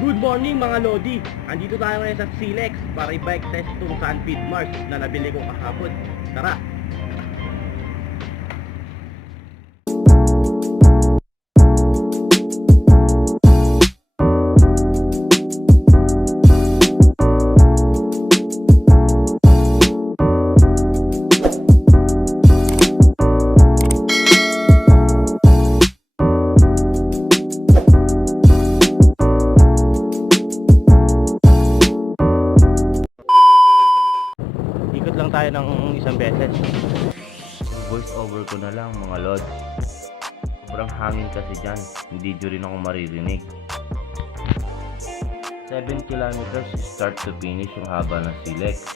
Good morning mga Lodi! Andito tayo ngayon sa Silex para i-bike test itong Sunfeed Mars na nabili ko kahapon. Tara! Ikot lang tayo ng isang beses. Voice over ko na lang mga lord. Sobrang hangin kasi dyan, hindi nyo rin ako maririnig. 7 kilometers start to finish yung haba ng Silex.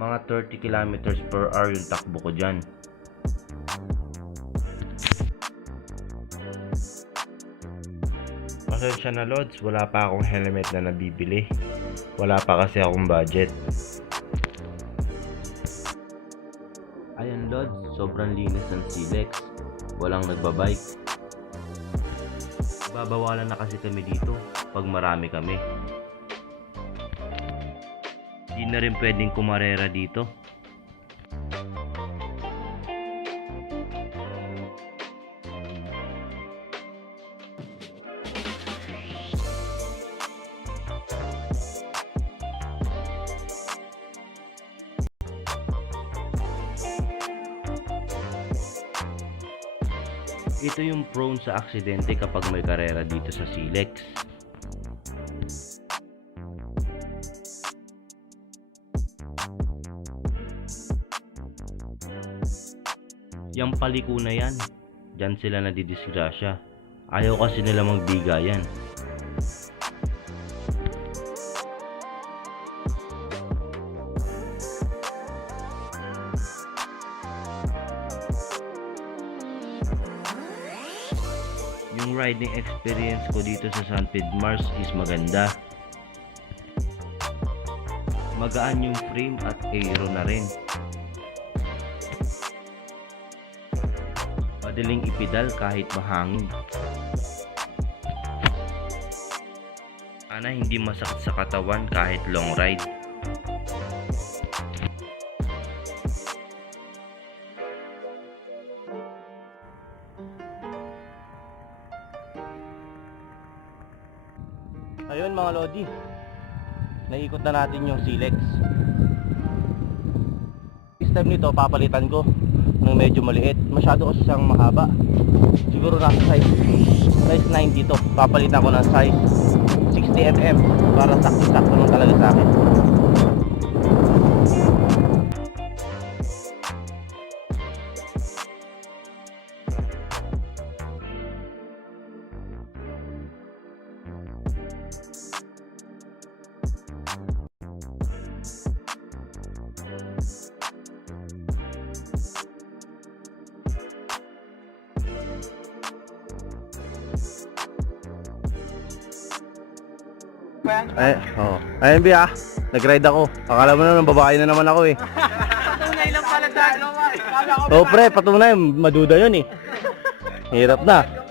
Mga 30 kilometers per hour yung takbo ko dyan. Pasensya na Lods, wala pa akong helmet na nabibili. Wala pa kasi akong budget. Ayan Lods, sobrang linis ng Silex. Walang nagbabike. Babawalan na kasi kami dito pag marami kami. Di na rin pwedeng kumarera dito. Ito yung prone sa aksidente kapag may karera dito sa Silex. Yang paliko na yan, dyan sila nadidisgrasya. Ayaw kasi nila magbigayan. Yung riding experience ko dito sa Sunfeed Mars is maganda. Magaan yung frame at aero na rin. Madaling ipedal kahit mahangin. Sana hindi masakit sa katawan kahit long ride. Ayun mga Lodi, naikot na natin yung Silex. System nito papalitan ko ng medyo maliit. Masyado kasi siyang mahaba. Siguro nasa size 90 to. Papalitan ko ng size 60mm para sakto-sakto lang talaga sa akin. Ayun Bi nag-ride ako. Akala mo naman babae na naman ako eh. Patunay lang pala tayo. Oh pre, patunay, maduda yun eh. Hirap na.